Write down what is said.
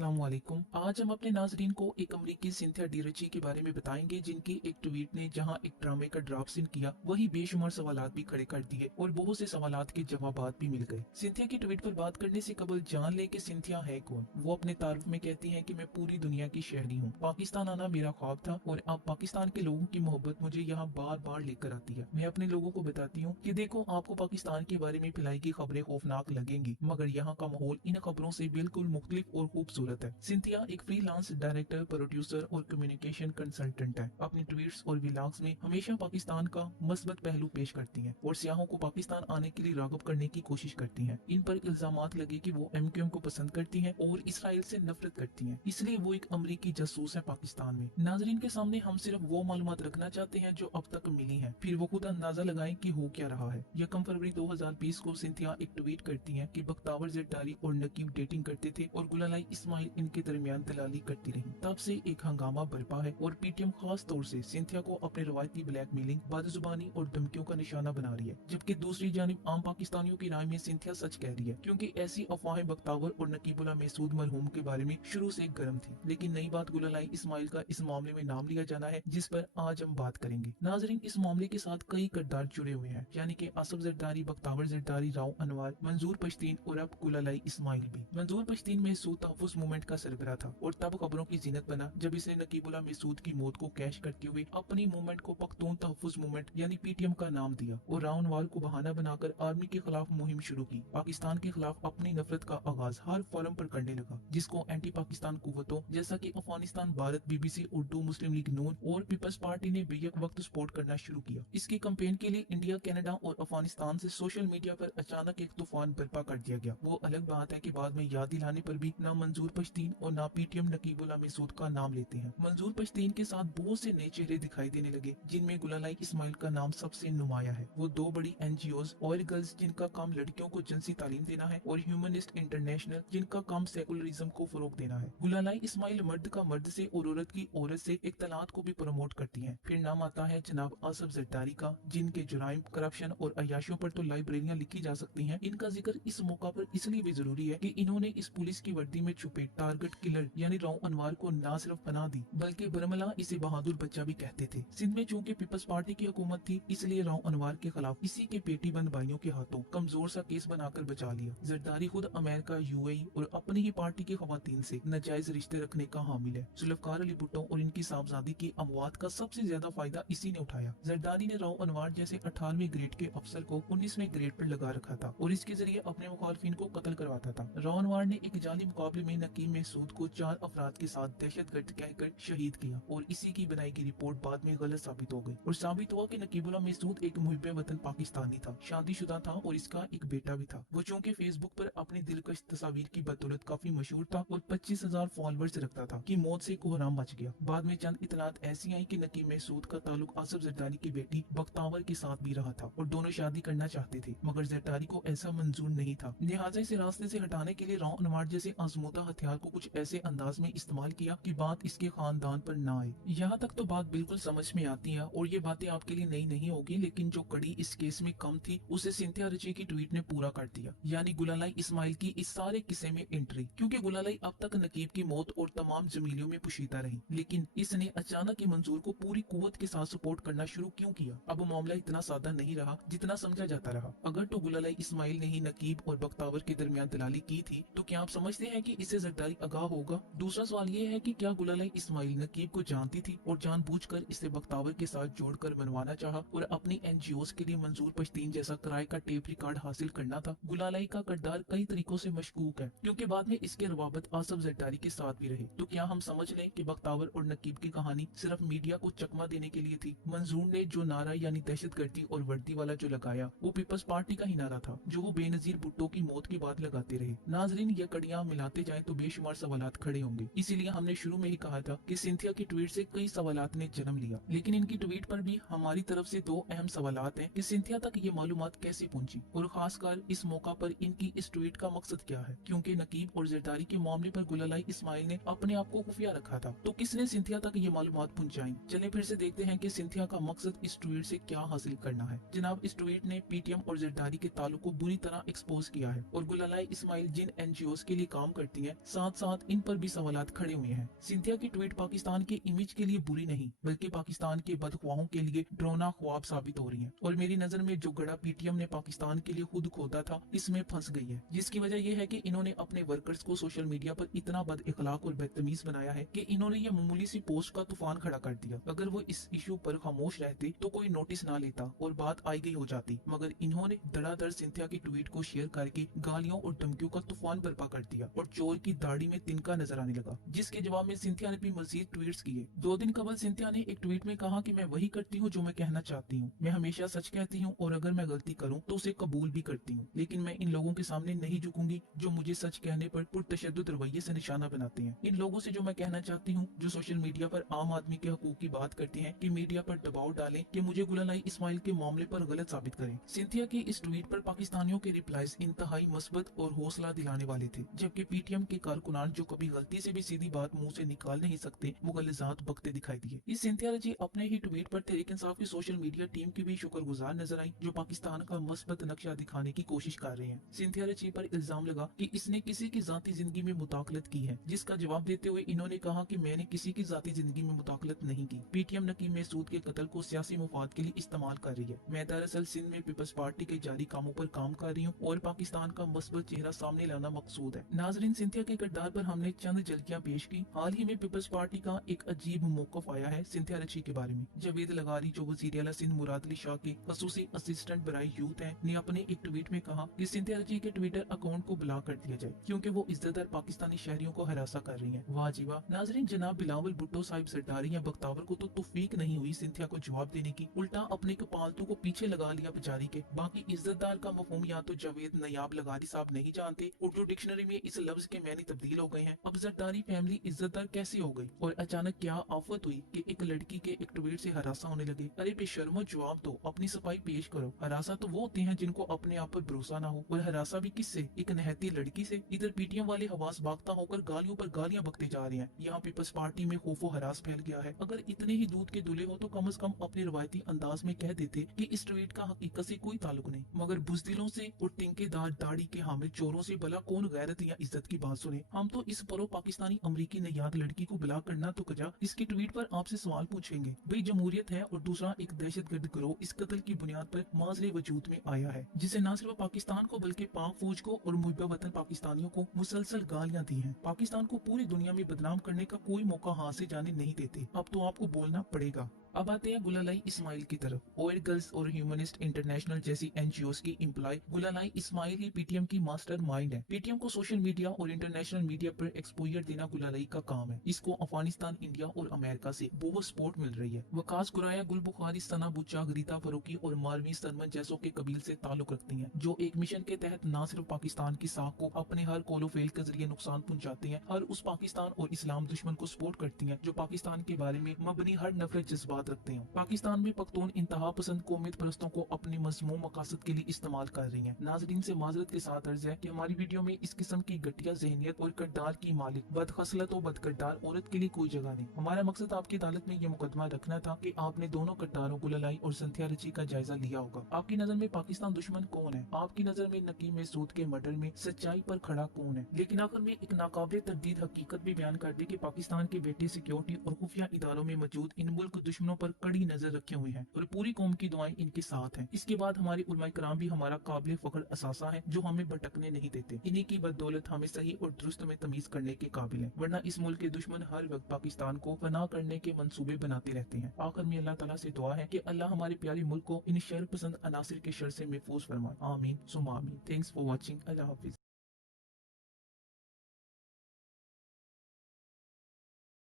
अस्सलामुअलैकुम। आज हम अपने नाजरीन को एक अमरीकी सिंथिया डिरेची के बारे में बताएंगे, जिनकी एक ट्वीट ने जहां एक ड्रामे का ड्रॉप सीन किया, वही बेशुमार सवालात भी खड़े कर दिए और बहुत से सवालात के जवाबात भी मिल गए। सिंथिया की ट्वीट पर बात करने से कबल जान ले कि सिंथिया है कौन। वो अपने तारुफ में कहती हैं कि मैं पूरी दुनिया की शहरी हूँ, पाकिस्तान आना मेरा ख्वाब था और अब पाकिस्तान के लोगों की मोहब्बत मुझे यहाँ बार बार लेकर आती है। मैं अपने लोगों को बताती हूँ कि देखो, आपको पाकिस्तान के बारे में फैलाई गई खबरें खौफनाक लगेंगी, मगर यहाँ का माहौल इन खबरों से बिल्कुल मुख्तलिफ और खूबसूरत है। सिंथिया एक फ्रीलांस डायरेक्टर, प्रोड्यूसर और कम्युनिकेशन कंसल्टेंट है। अपनी ट्वीट्स और व्लॉग्स में हमेशा पाकिस्तान का मस्बत पहलू पेश करती हैं और सियाहों को पाकिस्तान आने के लिए राग़िब करने की कोशिश करती हैं। इन पर इल्जामात लगे कि वो एमक्यूएम को पसंद करती हैं और इसराइल से नफरत करती हैं, इसलिए वो एक अमरीकी जासूस है पाकिस्तान में। नाजरीन के सामने हम सिर्फ वो मालूमात रखना चाहते हैं जो अब तक मिली हैं, फिर वो खुद अंदाजा लगाएं कि हो क्या रहा है। 1 फरवरी 2020 को सिंथिया एक ट्वीट करती हैं कि बख्तावर ज़रदारी और नकीब डेटिंग करते थे और गुलालाई इस्माइल इनके दरमियान दलाली करती रही। तब से एक हंगामा बरपा है और पीटीएम खास तौर से सिंथिया को अपने रवायती ब्लैकमेलिंग, बदजुबानी और धमकियों का निशाना बना रही है, जबकि दूसरी जानिब आम पाकिस्तानियों की राय में सिंथिया सच कह रही है, क्योंकि ऐसी अफवाहें बख्तावर और नकीबुल्लाह महसूद मरहूम के बारे में शुरू से गर्म थी। लेकिन नई बात गुलालाई इस्माइल का इस मामले में नाम लिया जाना है, जिस पर आज हम बात करेंगे। नाजरीन, इस मामले के साथ कई किरदार जुड़े हुए हैं, यानी कि आसफ ज़रदारी, बख्तावर ज़रदारी, राव अनवर, मंजूर पश्तीन और अब गुलालाई इस्माइल भी। मंजूर पश्तीन महसूद तहफ़्फ़ुज़ मूवमेंट का सरबराह था और तब खबरों की जीनत बना जब इसने नकीबुल्लाह महसूद की मौत को कैश करते हुए अपनी मूवमेंट को पख्तून तहफ़्फ़ुज़ मूवमेंट यानी पीटीएम का नाम दिया और राव अनवर को बहाना बनाकर आर्मी के खिलाफ मुहिम शुरू की। पाकिस्तान के खिलाफ अपनी नफरत का आगाज हर फोरम पर करने लगा, जिसको एंटी पाकिस्तान कुव्वतों जैसा कि अफगानिस्तान भारत, बीबीसी उर्दू, मुस्लिम लीग नून और पीपल्स पार्टी ने बेयक वक्त सपोर्ट करना शुरू किया। इसकी कैंपेन के लिए इंडिया, कनाडा और अफगानिस्तान से सोशल मीडिया पर अचानक एक तूफान बर्पा कर दिया गया। वो अलग बात है कि बाद में याद दिलाने पर भी ना मंजूर पश्तीन और ना पीटीएम नकीबुल्लाह महसूद का नाम लेते हैं। मंजूर पश्तीन के साथ बहुत से नए चेहरे दिखाई देने लगे, जिनमें गुलालाई इस्माइल का नाम सबसे नुमाया है। वो 2 बड़ी एनजीओज, ऑयल गर्ल्स जिनका काम लड़कियों को जिनसी तालीम देना है और ह्यूमनिस्ट इंटरनेशनल जिनका काम सेकुलरिज्म को फरोग देना है। गुलालाई इस्माइल मर्द का मर्द से और औरत की औरत से इख्तलात को भी प्रमोट करती है। फिर नाम आता है जनाब आसफ ज़रदारी का, जिनके जुराइम, करप्शन और अयाशियों पर तो लाइब्रेरियां लिखी जा सकती हैं। इनका जिक्र इस मौका पर इसलिए भी जरूरी है कि इन्होंने इस पुलिस की वर्दी में छुपे टारगेट किलर यानी राव अनवर को न सिर्फ पनाह दी, बल्कि बरमला इसे बहादुर बच्चा भी कहते थे। सिंध में चूंकि पीपल्स पार्टी की हुकूमत थी, इसलिए राव अनवर के खिलाफ इसी के पेटी बंद भाइयों के हाथों कमजोर सा केस बनाकर बचा लिया। ज़रदारी खुद अमेरिका, यूएई और अपनी ही पार्टी की खवातीन से नाजायज रिश्ते रखने का हामिल है। जुल्फकार अली भुट्टो और इनकी साहबजादी की अमवात का सबसे ज्यादा फायदा इसी ने उठाया। ज़रदारी ने राव अनवर जैसे 18वें ग्रेड के अफसर को 19वें ग्रेड पर लगा रखा था और इसके जरिए अपने मुखालफिन को कत्ल करवाता था। राव अनवर ने एक जाली मुकाबले में नकीब महसूद को 4 अफराद के साथ दहशतगर्द कहकर शहीद किया और इसी की बनाई गई रिपोर्ट बाद में गलत साबित हो गई और साबित हुआ कि नकीबुल्लाह महसूद एक मुहिब्बे वतन पाकिस्तानी था, शादीशुदा था और इसका एक बेटा भी था। वो चूंकि फेसबुक पर अपनी दिलकश तस्वीर की बदौलत काफी मशहूर था और 25,000 फॉलोअर्स रखता था कि मौत से कोहराम मच गया। बाद में चंद इतलात ऐसी आई कि नकीब महसूद का ताल्लुक आसफ ज़रदारी की बेटी बख्तावर के साथ भी रहा था और दोनों शादी करना चाहते थे, मगर ज़रदारी को ऐसा मंजूर नहीं था। लिहाजा इसे रास्ते से हटाने के लिए राव अनवर जैसे आजमूदा हथियार को कुछ ऐसे अंदाज में इस्तेमाल किया कि बात इसके खानदान पर न आए। यहाँ तक तो बात बिल्कुल समझ में आती है और ये बातें आपके लिए नई नहीं होगी, लेकिन जो कड़ी इस केस में कम थी उसे सिंथिया रिची की ट्वीट ने पूरा कर दिया, यानी गुलालाई इस्माइल की इस सारे किस्से में एंट्री। क्योंकि गुलालाई अब तक नकीब की मौत और तमाम जमीलियों में पुशीता रही, लेकिन इसने अचानक ही मंजूर को पूरी कुव्वत के साथ सपोर्ट करना शुरू क्यों किया? अब मामला इतना सादा नहीं रहा जितना समझा जाता रहा। अगर तो गुलालाई इस्माइल ने ही नकीब और बख्तावर के दरमियान दलाली की थी, तो क्या आप समझते हैं कि इससे ज़रदारी आगाह होगा? दूसरा सवाल ये है कि क्या गुलालाई इस्माइल नकीब को जानती थी और जानबूझकर इसे बख्तावर के साथ जोड़कर बनवाना चाहा और अपनी एनजीओज के लिए मंजूर पश्तीन जैसा किराए का टेप रिकॉर्ड हासिल करना था? गुलालाई का किरदार कई तरीकों से मशकूक है, क्योंकि बाद में इसके रवाबत आसफ ज़रदारी के साथ भी रहे। तो क्या हम समझ लें कि बख्तावर और नकीब की कहानी सिर्फ मीडिया को चकमा देने के लिए थी? मंजूर ने जो नारा यानी दहशतगर्दी और वर्दी वाला जो लगाया, वो पीपल्स पार्टी का ही नारा था, जो वो बेनजीर भुट्टो की मौत के बाद लगाते रहे। नाजरीन, ये कड़ियां मिलाते जाएं तो बेशुमार सवालात खड़े होंगे, इसीलिए हमने शुरू में ही कहा था कि सिंथिया की ट्वीट से कई सवालात ने जन्म लिया। लेकिन इनकी ट्वीट पर भी हमारी तरफ से 2 अहम सवालात हैं कि सिंथिया तक ये मालूमात कैसे पहुंची और खासकर इस मौका पर इनकी इस ट्वीट का मकसद क्या है। क्योंकि नकीब और ज़रदारी के मामले पर गुलालाई इस्माइल ने अपने आप को खुफिया रखा था, तो किसने सिंथिया तक ये मालूमात पहुंचाई? चले फिर से देखते हैं कि सिंथिया का मकसद इस ट्वीट से क्या हासिल करना है। जनाब, इस ट्वीट ने पीटीएम और ज़रदारी के ताल्लुक को बुरी तरह एक्सपोज किया है और गुलालाई इस्माइल जिन एनजीओज के लिए काम करती हैं, साथ साथ इन पर भी सवालात खड़े हुए हैं। सिंथिया की ट्वीट पाकिस्तान के इमेज के लिए बुरी नहीं बल्कि पाकिस्तान के बदख्वाहों के लिए डरावना ख्वाब साबित हो रही है, और मेरी नजर में जो गड़ा पीटीएम ने पाकिस्तान के लिए खुद खोदा था इसमें फंस गई है, जिसकी वजह यह है कि इन्होंने अपने वर्कर्स को सोशल मीडिया पर इतना बद इखलाक और बदतमीज बनाया है कि इन्होंने ये मामूली सी पोस्ट का तूफान खड़ा कर दिया। अगर वो इस इशू पर खामोश रहते तो कोई नोटिस ना लेता और बात आई गई हो जाती, मगर इन्होंने धड़ाधड़ सिंथिया की ट्वीट को शेयर करके गालियों और धमकियों का तूफान बर्पा कर दिया और चोर की दाढ़ी में तिनका नजर आने लगा, जिसके जवाब में सिंथिया ने भी मजीद ट्वीट्स किए। 2 दिन कबल सिंथिया ने एक ट्वीट में कहा कि मैं वही करती हूँ जो मैं कहना चाहती हूँ, मैं हमेशा सच कहती हूँ और अगर मैं गलती करूँ तो उसे कबूल भी करती हूँ, लेकिन मैं इन लोगों के सामने नहीं झुकूंगी जो मुझे सच कहने पर पुरतशद्दुद रवैये से निशाना बनाते हैं। इन लोगों से जो मैं कहना चाहती हूँ जो सोशल मीडिया पर आम आदमी के हकूक की बात करते हैं कि मीडिया पर दबाव डालें कि मुझे गुलालाई इस्माइल के मामले पर गलत साबित करें। सिंथिया की इस ट्वीट पर पाकिस्तानियों के रिप्लाईज इंतहाई मस्बत और हौसला दिलाने वाले थे, जबकि पीटीएम के कारकुनान जो कभी गलती से भी सीधी बात मुंह से निकाल नहीं सकते वो गलजात बकते दिखाई दिए। इस सिंथिया रजी अपने ही ट्वीट पर तहरीक इंसाफ की सोशल मीडिया टीम की भी शुक्रगुजार नजर आई, जो पाकिस्तान का मस्बत नक्शा दिखाने की कोशिश कर रहे हैं। सिंथिया रजी पर इल्जाम लगा कि इसने किसी की जाती जिंदगी में मुदाखलत की है, जिसका जवाब देते हुए इन्होंने कहा कि मैंने किसी की जाती जिंदगी में मुदाखलत नहीं की। पीटीएम नकीम महसूद के कत्ल को सियासी मुफाद के लिए इस्तेमाल कर रही है। मैं दरअसल सिंध में पीपल्स पार्टी के जारी कामों पर काम कर रही हूँ और पाकिस्तान का मस्बत चेहरा सामने लाना मकसूद है। नाजरीन, सिंथिया के किरदार पर हमने चंद झलकियां पेश की। हाल ही में पीपल्स पार्टी का एक अजीब मौकफ आया है सिंथिया रची के बारे में। जावेद लगारी जो वजीर आला सिंध मुराद अली शाह के खसूसी असिस्टेंट बराई यूथ हैं, ने अपने एक ट्वीट में कहा कि सिंथिया रची के ट्विटर अकाउंट को ब्लॉक कर दिया जाए क्योंकि वो इज्जतदार पाकिस्तानी शहरियों को हरासा कर रही है। वाह जी वाह। नाजरीन, जनाब बिलावल भुट्टो साहिब सरदारी या बख्तावर को तो तौफीक नहीं हुई सिंथिया को जवाब देने की, उल्टा अपने के पालतू को पीछे लगा लिया बेचारी के। बाकी इज्जतदार का मफहूम या तो जावेद नयाब लगारी साहब नहीं जानते, उर्दू डिक्शनरी में इस लफ्ज के मैनी तब्दील हो गए हैं। अब जरदारी फैमिली इज्जतदार कैसे हो गई और अचानक क्या आफत हुई कि एक लड़की के एक ट्वीट से हरासा होने लगे। अरे बेशर्मो, जवाब दो, अपनी सफाई पेश करो। हरासा तो वो होते हैं जिनको अपने आप पर भरोसा ना हो, और हरासा भी किससे? एक नहती लड़की से। इधर पीटीएम वाले हवास बागता होकर गालियों पर गालियां बकते जा रहे हैं, यहाँ पीपल्स पार्टी में खौफो हरास फैल गया है। अगर इतने ही दूध के दूल्हे हो तो कम से कम अपने रवायती अंदाज में कह देते कि इस ट्वीट का हकीकत से कोई ताल्लुक नहीं, मगर बुजदिलों से और टिंकेदार दाढ़ी के हामिल चोरों से भला कौन गैरत या इज्जत की बात सुने। हम तो इस परो पाकिस्तानी अमरीकी नयाद लड़की को ब्लॉक करना तो कजा इसके ट्वीट पर आपसे सवाल पूछेंगे। भाई जमहूरियत है और दूसरा एक दहशतगर्द गिरोह इस कत्ल की बुनियाद पर माजरे वजूद में आया है, जिसे न सिर्फ पाकिस्तान को बल्कि पाक फौज को और मुहिब्बा वतन पाकिस्तानियों को मुसलसल गालियां दी हैं। पाकिस्तान को पूरी दुनिया में बदनाम करने का कोई मौका हाथ से जाने नहीं देते। अब तो आपको बोलना पड़ेगा। अब आते हैं गुलालाई इस्माइल की तरफ। ओएड गर्ल्स और ह्यूमनिस्ट इंटरनेशनल जैसी एनजीओस की एम्प्लॉय गुलालाई इस्माइल ही पीटीएम की मास्टर माइंड है। पीटीएम को सोशल मीडिया और इंटरनेशनल मीडिया पर एक्सपोजर देना गुलालाई का काम है। इसको अफगानिस्तान, इंडिया और अमेरिका से बहुत सपोर्ट मिल रही है। वकास कुराया, गुल बुखारी, सना बुच्चा, रीता फरूकी और मारवी सरमन जैसों के कबील से ताल्लुक रखती हैं, जो एक मिशन के तहत न सिर्फ पाकिस्तान की साख को अपने हर कोलो फेल के जरिए नुकसान पहुंचाते हैं, हर उस पाकिस्तान और इस्लाम दुश्मन को सपोर्ट करती हैं जो पाकिस्तान के बारे में मबनी हर नफरत जज्बात रखते हैं। पाकिस्तान में पख्तून इंतहा पसंद कौमियत परस्तों को अपने मजमूम मकासद के लिए इस्तेमाल कर रही हैं। नाजरीन से माजरत के साथ अर्ज है कि हमारी वीडियो में इस किस्म की घटिया जहनियत और किरदार की मालिक बदखसलत और बदकिरदार औरत के लिए कोई जगह नहीं। हमारा मकसद आपकी अदालत में ये मुकदमा रखना था कि आपने दोनों किरदारों गुलालाई और सिंथिया रची का जायजा लिया होगा। आपकी नजर में पाकिस्तान दुश्मन कौन है? आपकी नजर में नकीम महसूद के मर्डर में सच्चाई पर खड़ा कौन है? लेकिन आखिर में एक नाकाबिल तरदीद हकीकत भी बयान कर दी कि पाकिस्तान के बेटे सिक्योरिटी और खुफिया इदारों में मौजूद इन मुल्क दुश्मनों पर कड़ी नजर रखे हुए हैं और पूरी कौम की दुआएं इनके साथ हैं। इसके बाद हमारे उलमाए कराम भी हमारा काबिल फख्र असासा है जो हमें भटकने नहीं देते। इन्हीं की बदौलत हमें सही और दुरुस्त में तमीज करने के काबिल है, वरना इस मुल्क के दुश्मन हर वक्त पाकिस्तान को फना करने के मंसूबे बनाते रहते हैं। आखिर में अल्लाह ताला से दुआ है कि अल्लाह हमारे प्यारे मुल्क को इन शर पसंद अनासिर के शर से महफूज फरमाए। आमीन सुमा आमीन। Thanks for watching. Allah Hafiz.